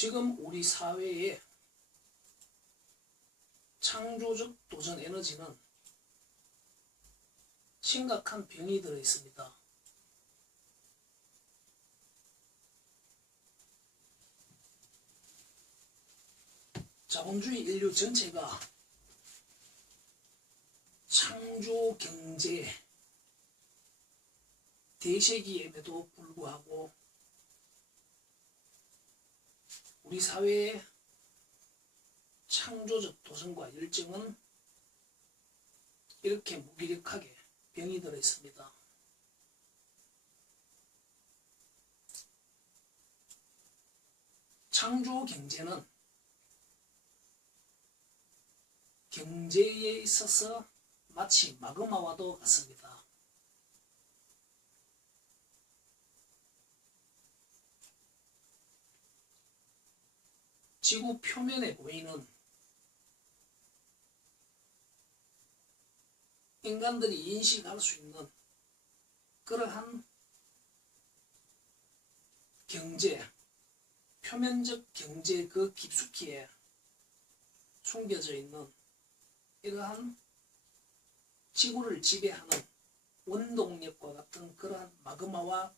지금 우리 사회에 창조적 도전 에너지는 심각한 병이 들어 있습니다. 자본주의 인류 전체가 창조 경제 대세기임에도 불구하고 우리 사회의 창조적 도전과 열정은 이렇게 무기력하게 병이 들어 있습니다. 창조 경제는 경제에 있어서 마치 마그마와도 같습니다. 지구 표면에 보이는 인간들이 인식할 수 있는 그러한 경제, 표면적 경제 그 깊숙이에 숨겨져 있는 이러한 지구를 지배하는 원동력과 같은 그러한 마그마와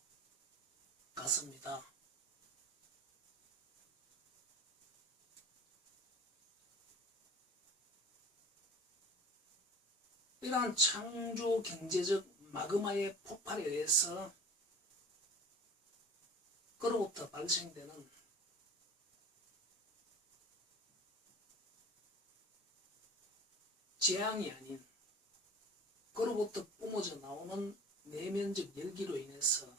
같습니다. 이러한 창조 경제적 마그마의 폭발에 의해서 그로부터 발생되는 재앙이 아닌 그로부터 뿜어져 나오는 내면적 열기로 인해서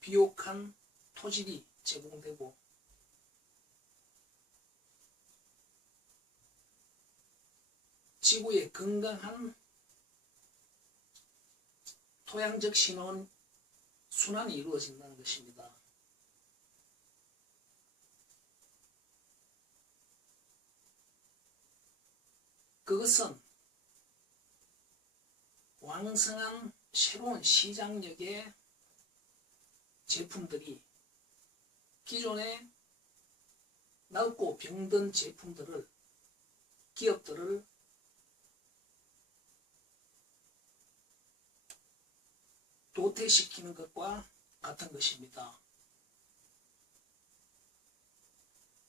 비옥한 토질이 제공되고 지구의 건강한 토양적 순환이 이루어진다는 것입니다. 그것은 왕성한 새로운 시장력의 제품들이 기존의 낡고 병든 제품들을 기업들을 도태시키는 것과 같은 것입니다.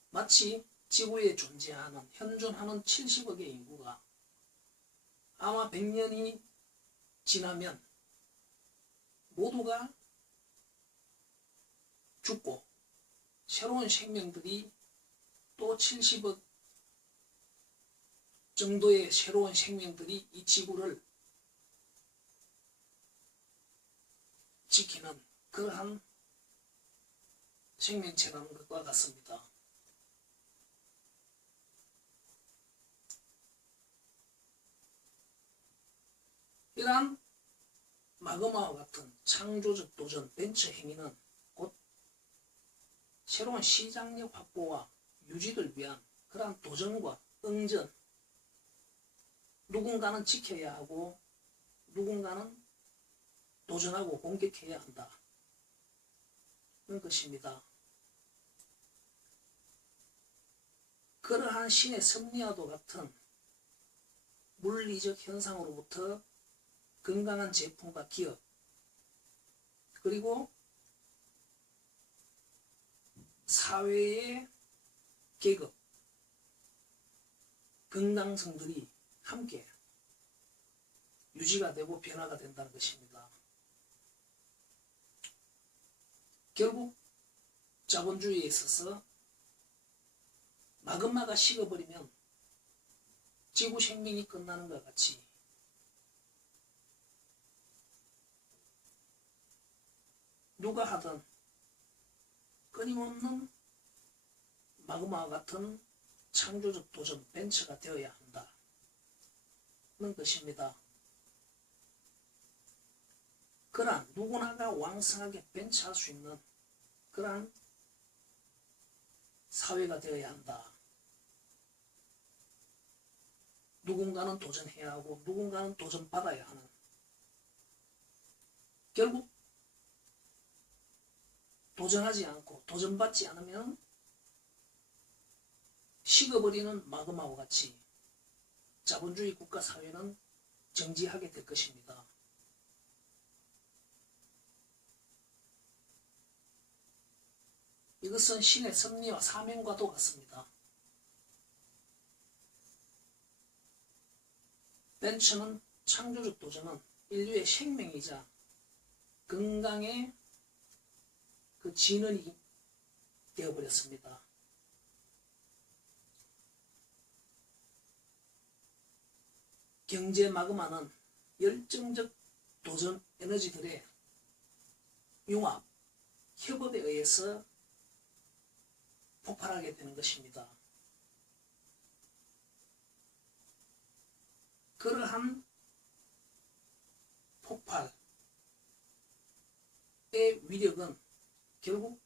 마치 지구에 존재하는 현존하는 70억의 인구가 아마 100년이 지나면 모두가 죽고 새로운 생명들이 또 70억 정도의 새로운 생명들이 이 지구를 지키는 그러한 생명체라는 것과 같습니다. 이러한 마그마와 같은 창조적 도전 벤처 행위는 곧 새로운 시장력 확보와 유지를 위한 그러한 도전과 응전, 누군가는 지켜야 하고 누군가는 도전하고 공격해야 한다. 그런 것입니다. 그러한 신의 섭리와도 같은 물리적 현상으로부터 건강한 제품과 기업 그리고 사회의 계급, 건강성들이 함께 유지가 되고 변화가 된다는 것입니다. 결국 자본주의에 있어서 마그마가 식어버리면 지구 생명이 끝나는 것 같이 누가 하든 끊임없는 마그마와 같은 창조적 도전 벤처가 되어야 한다는 것입니다. 그러한 누구나가 왕성하게 벤처할 수 있는 그러한 사회가 되어야 한다. 누군가는 도전해야 하고 누군가는 도전받아야 하는, 결국 도전하지 않고 도전받지 않으면 식어버리는 마그마와 같이 자본주의 국가 사회는 정지하게 될 것입니다. 이것은 신의 섭리와 사명과도 같습니다. 벤처는 창조적 도전은 인류의 생명이자 건강의 그 진원이 되어버렸습니다. 경제 마그마는 열정적 도전 에너지들의 융합, 협업에 의해서 폭발하게 되는 것입니다. 그러한 폭발의 위력은 결국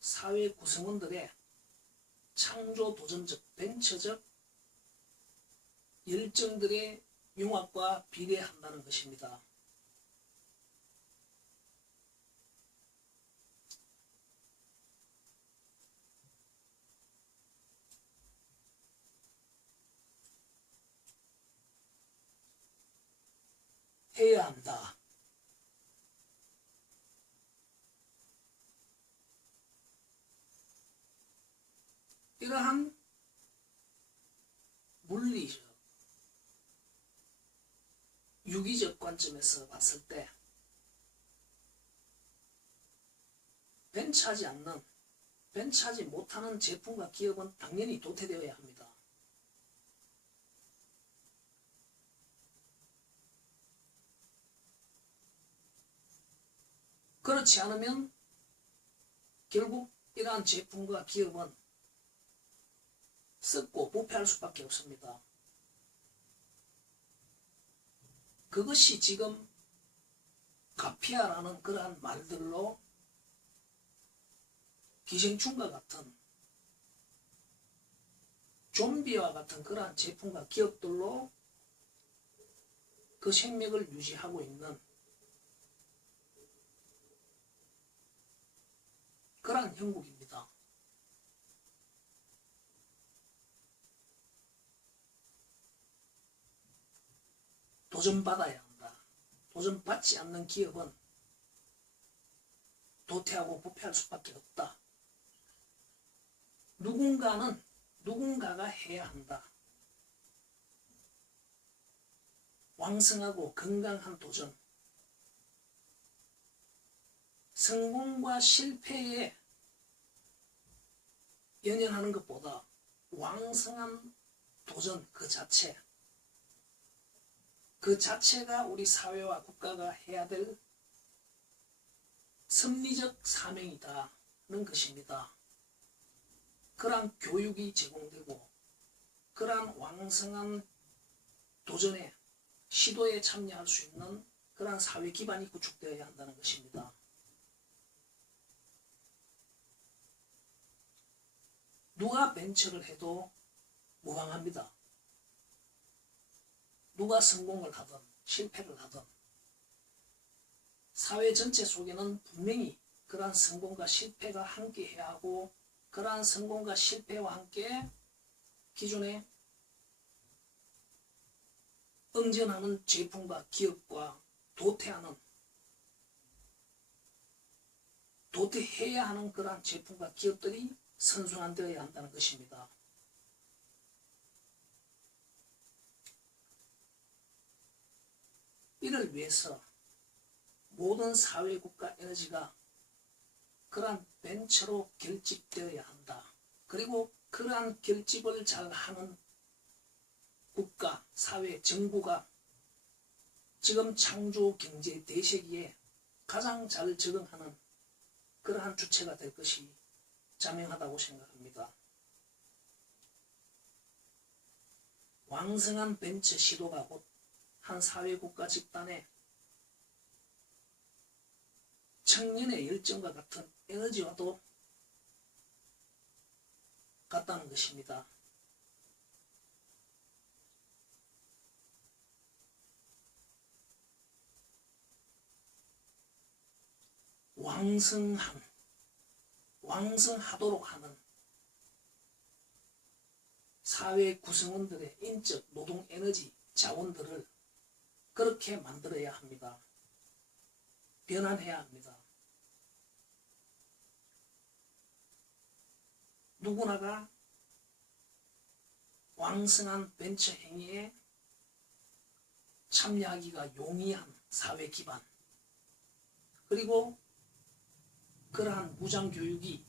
사회 구성원들의 창조 도전적 벤처적 열정들의 융합과 비례한다는 것입니다. 해야 한다. 이러한 물리적, 유기적 관점에서 봤을 때 벤처하지 못하는 제품과 기업은 당연히 도태되어야 합니다. 그렇지 않으면 결국 이러한 제품과 기업은 썩고 부패할 수밖에 없습니다. 그것이 지금 가피아라는 그러한 말들로 기생충과 같은 좀비와 같은 그러한 제품과 기업들로 그 생명을 유지하고 있는 그러한 형국입니다. 도전받아야 한다. 도전받지 않는 기업은 도태하고 부패할 수밖에 없다. 누군가가 해야 한다. 왕성하고 건강한 도전. 성공과 실패에 연연하는 것보다 왕성한 도전 그 자체가 우리 사회와 국가가 해야 될 섭리적 사명이다는 것입니다. 그러한 교육이 제공되고 그러한 왕성한 도전에 시도에 참여할 수 있는 그러한 사회 기반이 구축되어야 한다는 것입니다. 누가 벤처를 해도 무방합니다. 누가 성공을 하든 실패를 하든 사회 전체 속에는 분명히 그러한 성공과 실패가 함께해야 하고 그러한 성공과 실패와 함께 기존에 응전하는 제품과 기업과 도태해야 하는 그러한 제품과 기업들이 선순환되어야 한다는 것입니다. 이를 위해서 모든 사회국가 에너지가 그러한 벤처로 결집되어야 한다. 그리고 그러한 결집을 잘하는 국가, 사회, 정부가 지금 창조 경제 대세기에 가장 잘 적응하는 그러한 주체가 될 것이 자명하다고 생각합니다. 왕성한 벤처 시도가 곧 한 사회국가 집단의 청년의 열정과 같은 에너지와도 같다는 것입니다. 왕성하도록 하는 사회 구성원들의 인적 노동 에너지 자원들을 그렇게 만들어야 합니다. 변환해야 합니다. 누구나가 왕성한 벤처 행위에 참여하기가 용이한 사회 기반, 그리고 그러한 무장교육이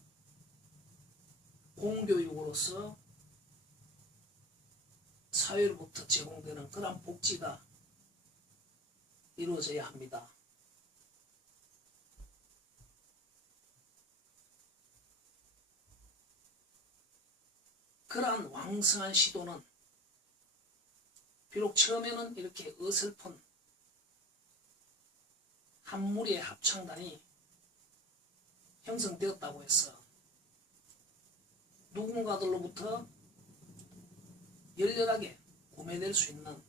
공교육으로서 사회로부터 제공되는 그러한 복지가 이루어져야 합니다. 그러한 왕성한 시도는 비록 처음에는 이렇게 어설픈 한 무리의 합창단이 형성되었다고 해서 누군가들로부터 열렬하게 구매될 수 있는,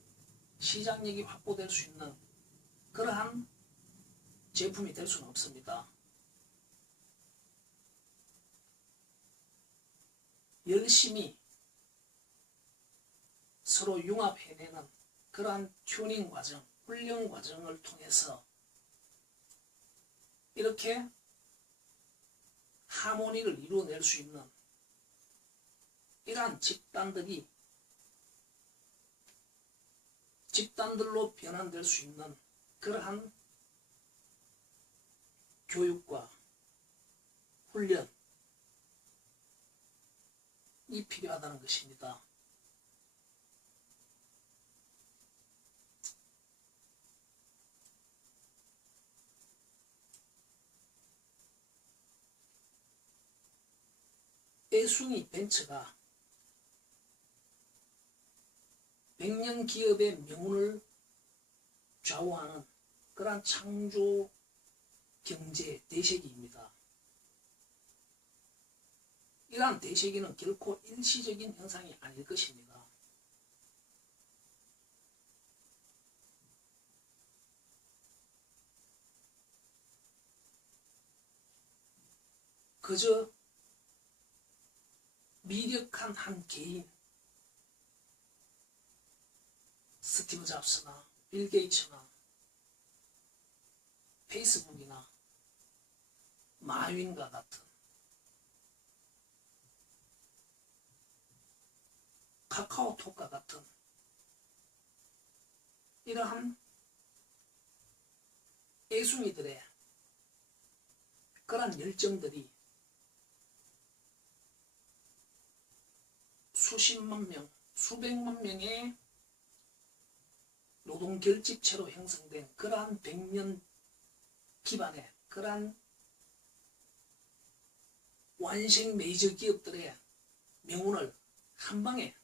시장력이 확보될 수 있는 그러한 제품이 될 수는 없습니다. 열심히 서로 융합해내는 그러한 튜닝 과정, 훈련 과정을 통해서 이렇게 하모니를 이루어낼 수 있는 이러한 집단들로 변환될 수 있는 그러한 교육과 훈련이 필요하다는 것입니다. 애숭이 벤처가 100년 기업의 명운을 좌우하는 그러한 창조 경제 대세기입니다. 이러한 대세기는 결코 일시적인 현상이 아닐 것입니다. 그저 미력한 한 개인, 스티브 잡스나 빌 게이츠나 페이스북이나 마윈과 같은 카카오톡과 같은 이러한 애숭이들의 그러한 열정들이 수십만 명, 수백만 명의 노동결집체로 형성된 그러한 100년 기반의 그러한 완생 메이저 기업들의 명운을 한방에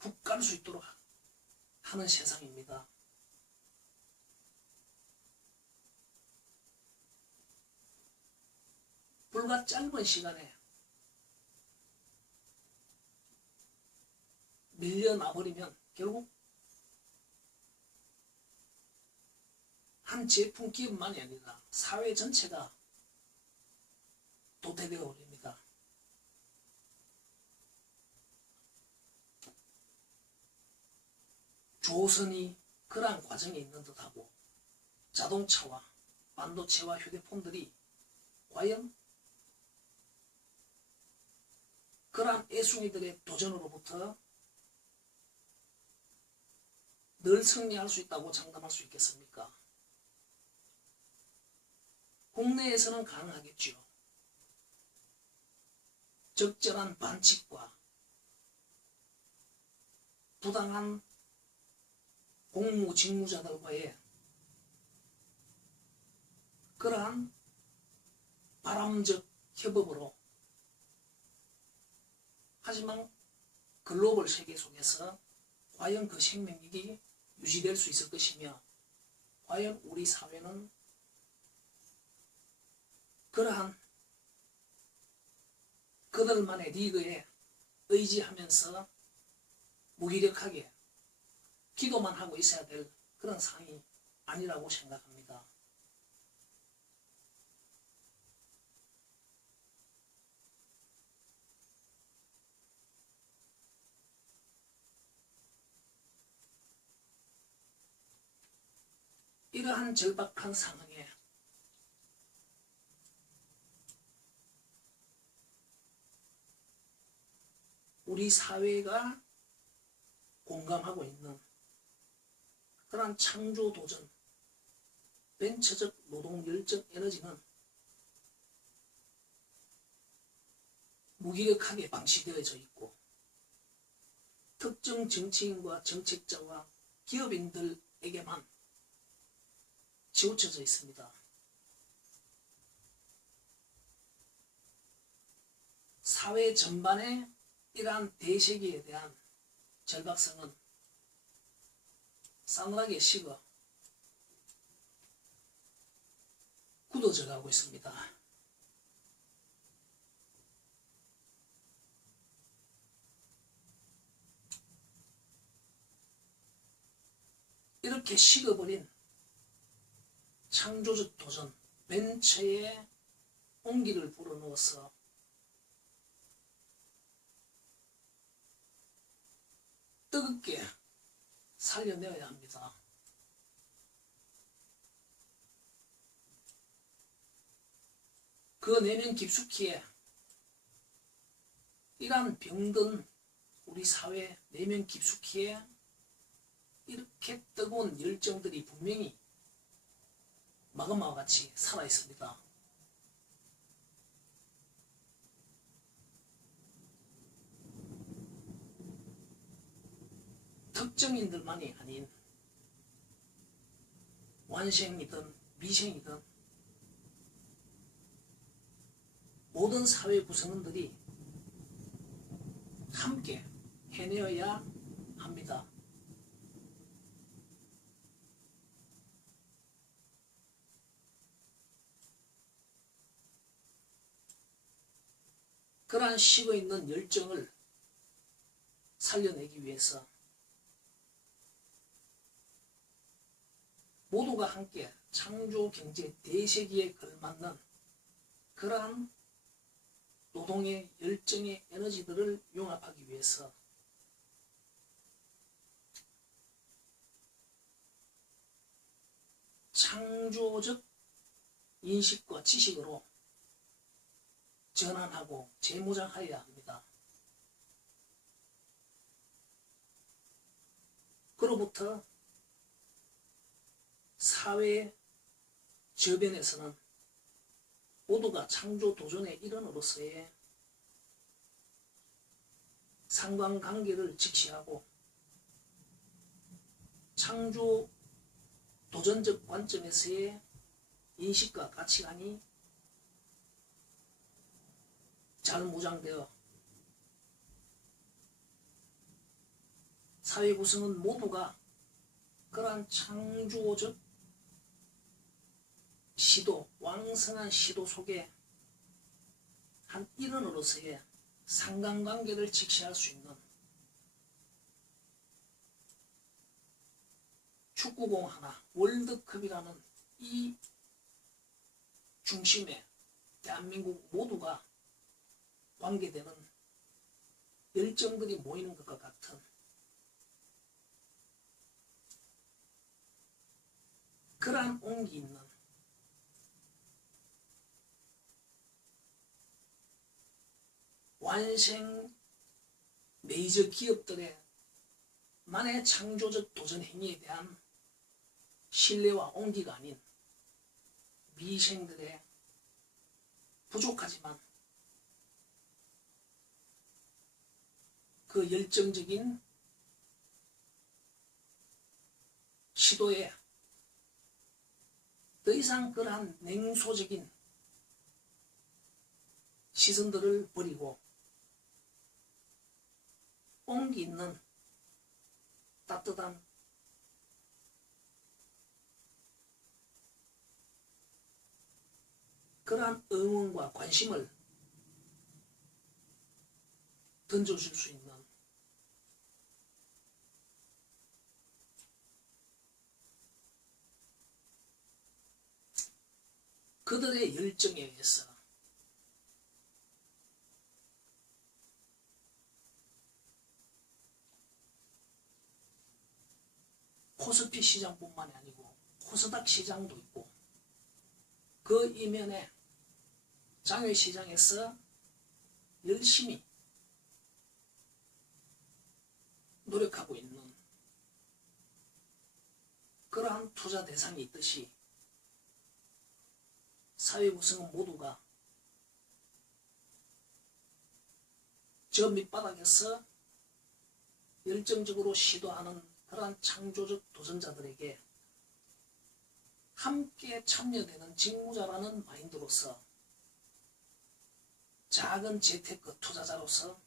훅 갈 수 있도록 하는 세상입니다. 불과 짧은 시간에 밀려나버리면 결국 한 제품 기업만이 아니라 사회 전체가 도태되어 버립니다. 조선이 그러한 과정에 있는 듯하고 자동차와 반도체와 휴대폰들이 과연 그러한 애숭이들의 도전으로부터 늘 승리할 수 있다고 장담할 수 있겠습니까? 국내에서는 가능하겠죠. 적절한 반칙과 부당한 공무 직무자들과의 그러한 바람적 협업으로. 하지만 글로벌 세계 속에서 과연 그 생명력이 유지될 수 있을 것이며, 과연 우리 사회는 그러한 그들만의 리그에 의지하면서 무기력하게 기도만 하고 있어야 될 그런 상황이 아니라고 생각합니다. 이러한 절박한 상황에 우리 사회가 공감하고 있는 그러한 창조 도전, 벤처적 노동 열정 에너지는 무기력하게 방치되어져 있고 특정 정치인과 정책자와 기업인들에게만 치우쳐져 있습니다. 사회 전반의 이러한 대세기에 대한 절박성은 싸늘하게 식어 굳어져 가고 있습니다. 이렇게 식어버린 창조적 도전, 벤처의 온기를 불어넣어서 뜨겁게 살려내어야 합니다. 그 내면 깊숙이에 이러한 병든 우리 사회 내면 깊숙이에 이렇게 뜨거운 열정들이 분명히 마그마와 같이 살아있습니다. 특정인들만이 아닌 완생이든 미생이든 모든 사회 구성원들이 함께 해내어야 합니다. 그러한 식어있는 열정을 살려내기 위해서 모두가 함께 창조경제 대세기에 걸맞는 그러한 노동의 열정의 에너지들을 융합하기 위해서 창조적 인식과 지식으로 전환하고 재무장하여야 합니다. 그로부터 사회 저변에서는 모두가 창조 도전의 일원으로서의 상관관계를 직시하고 창조 도전적 관점에서의 인식과 가치관이 잘 무장되어 사회 구성은 모두가 그러한 창조적 시도, 왕성한 시도 속에 한 일원으로서의 상관관계를 직시할 수 있는 축구공 하나, 월드컵이라는 이 중심에 대한민국 모두가 관계되는 열정들이 모이는 것과 같은 그러한 온기 있는 완생 메이저 기업들의 만의 창조적 도전 행위에 대한 신뢰와 온기가 아닌 미생들의 부족하지만 그 열정적인 시도에 더 이상 그러한 냉소적인 시선들을 버리고 온기 있는 따뜻한 그러한 응원과 관심을 던져줄 수 있는 그들의 열정에 의해서 코스피 시장뿐만이 아니고 코스닥 시장도 있고 그 이면에 장외시장에서 열심히 노력하고 있는 그러한 투자 대상이 있듯이 사회 구성원 모두가 저 밑바닥에서 열정적으로 시도하는 그러한 창조적 도전자들에게 함께 참여되는 직무자라는 마인드로서 작은 재테크 투자자로서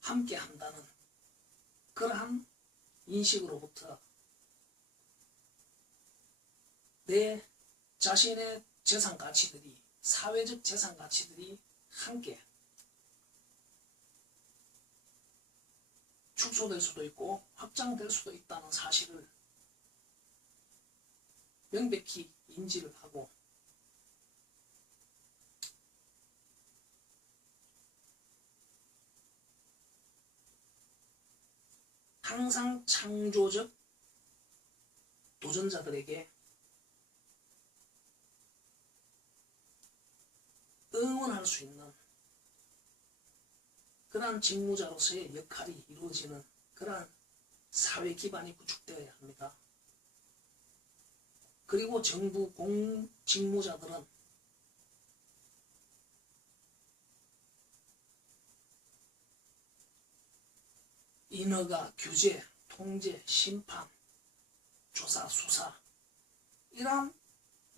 함께 한다는 그러한 인식으로부터 내 자신의 재산 가치들이 사회적 재산 가치들이 함께 축소될 수도 있고 확장될 수도 있다는 사실을 명백히 인지를 하고 항상 창조적 도전자들에게 응원할 수 있는 그러한 직무자로서의 역할이 이루어지는 그러한 사회 기반이 구축되어야 합니다. 그리고 정부 공직무자들은 인허가, 규제, 통제, 심판, 조사, 수사 이러한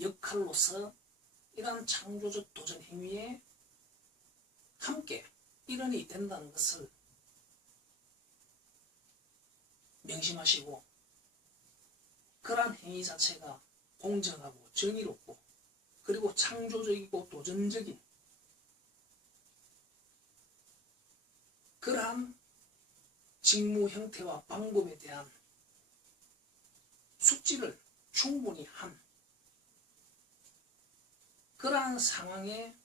역할로서 이러한 창조적 도전 행위에 함께 일원이 된다는 것을 명심하시고 그러한 행위 자체가 공정하고 정의롭고 그리고 창조적이고 도전적인 그러한 직무 형태와 방법에 대한 숙지를 충분히 한 그러한 상황의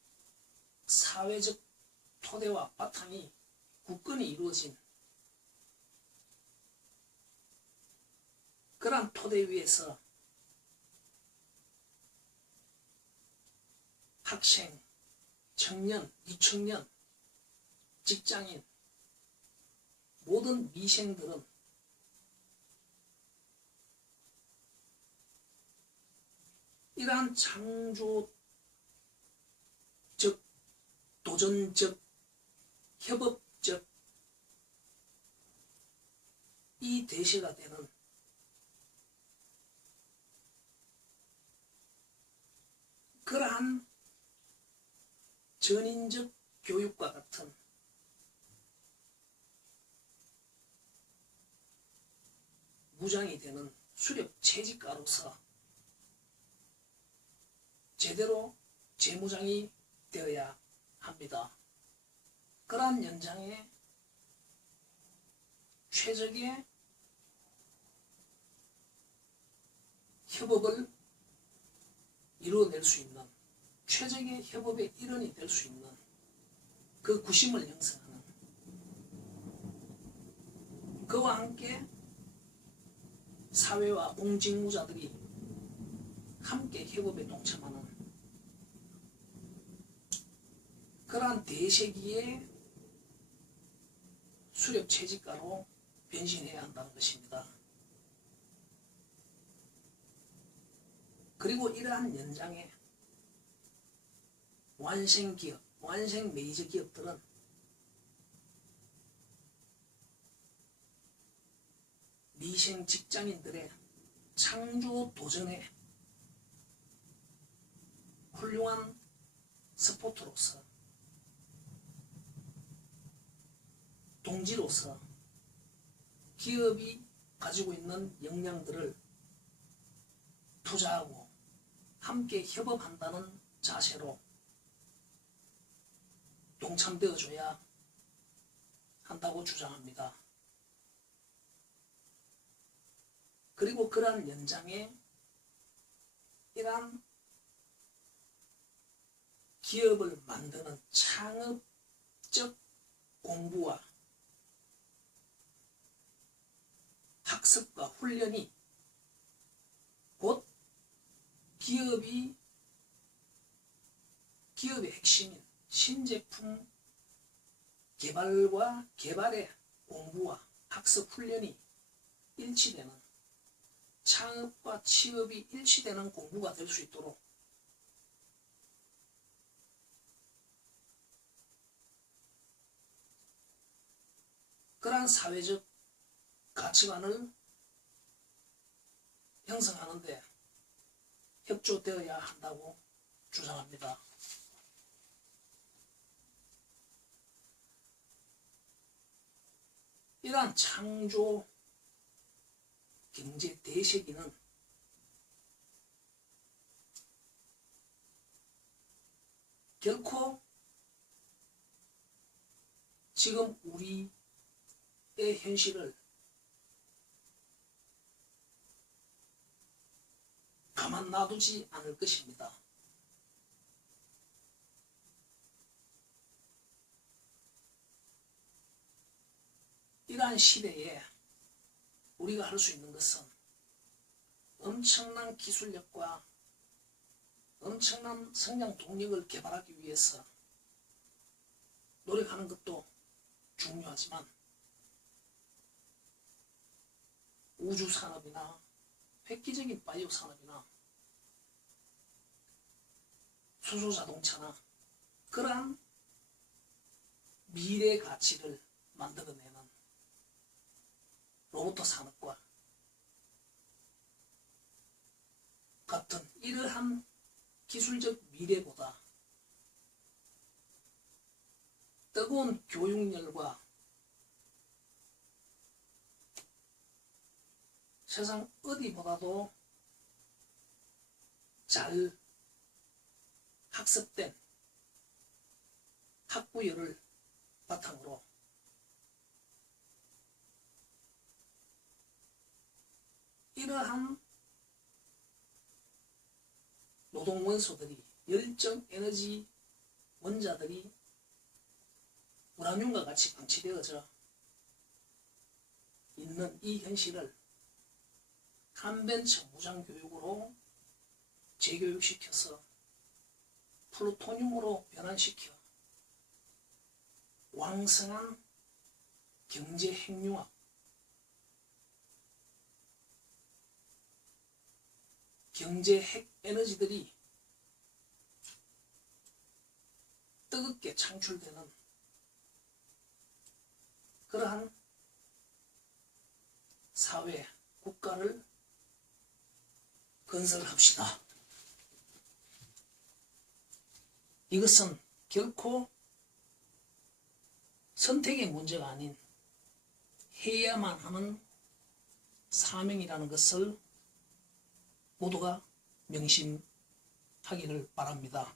사회적 토대와 바탕이 굳건히 이루어진 그러한 토대 위에서 학생, 청년, 미청년, 직장인 모든 미생들은 이러한 창조적, 도전적, 협업적 이 대시가 되는 그러한 전인적 교육과 같은 무장이 되는 수렵 채집가로서 제대로 재무장이 되어야 합니다. 그러한 연장에 최적의 협업을 이루어낼 수 있는 최적의 협업의 일원이 될 수 있는 그 구심을 형성하는 그와 함께 사회와 공직무자들이 함께 협업에 동참하는 그러한 대세기의 수렵 채집가로 변신해야 한다는 것입니다. 그리고 이러한 연장에 완생기업, 완생 메이저 기업들은 미생 직장인들의 창조 도전에 훌륭한 서포트로서 동지로서 기업이 가지고 있는 역량들을 투자하고 함께 협업한다는 자세로 동참되어 줘야 한다고 주장합니다. 그리고 그러한 연장에 이러한 기업을 만드는 창업적 공부와 학습과 훈련이 곧 기업의 핵심인 신제품 개발과 개발의 공부와 학습 훈련이 일치되는, 창업과 취업이 일치되는 공부가 될 수 있도록 그러한 사회적 가치관을 형성하는 데 협조되어야 한다고 주장합니다. 이러한 창조 경제 대세기는 결코 지금 우리의 현실을 가만 놔두지 않을 것입니다. 이러한 시대에 우리가 할 수 있는 것은 엄청난 기술력과 엄청난 성장 동력을 개발하기 위해서 노력하는 것도 중요하지만 우주산업이나 획기적인 바이오 산업이나 수소자동차나 그러한 미래 가치를 만들어내는 로봇 산업과 같은 이러한 기술적 미래보다 뜨거운 교육열과 세상 어디보다도 잘 학습된 학부열을 바탕으로 이러한 노동원소들이, 열정 에너지 원자들이 우라늄과 같이 방치되어져 있는 이 현실을 한벤처 무장교육으로 재교육시켜서 플루토늄으로 변환시켜 왕성한 경제 핵융합, 경제 핵 에너지들이 뜨겁게 창출되는 그러한 사회, 국가를 건설합시다. 이것은 결코 선택의 문제가 아닌 해야만 하는 사명이라는 것을 모두가 명심하기를 바랍니다.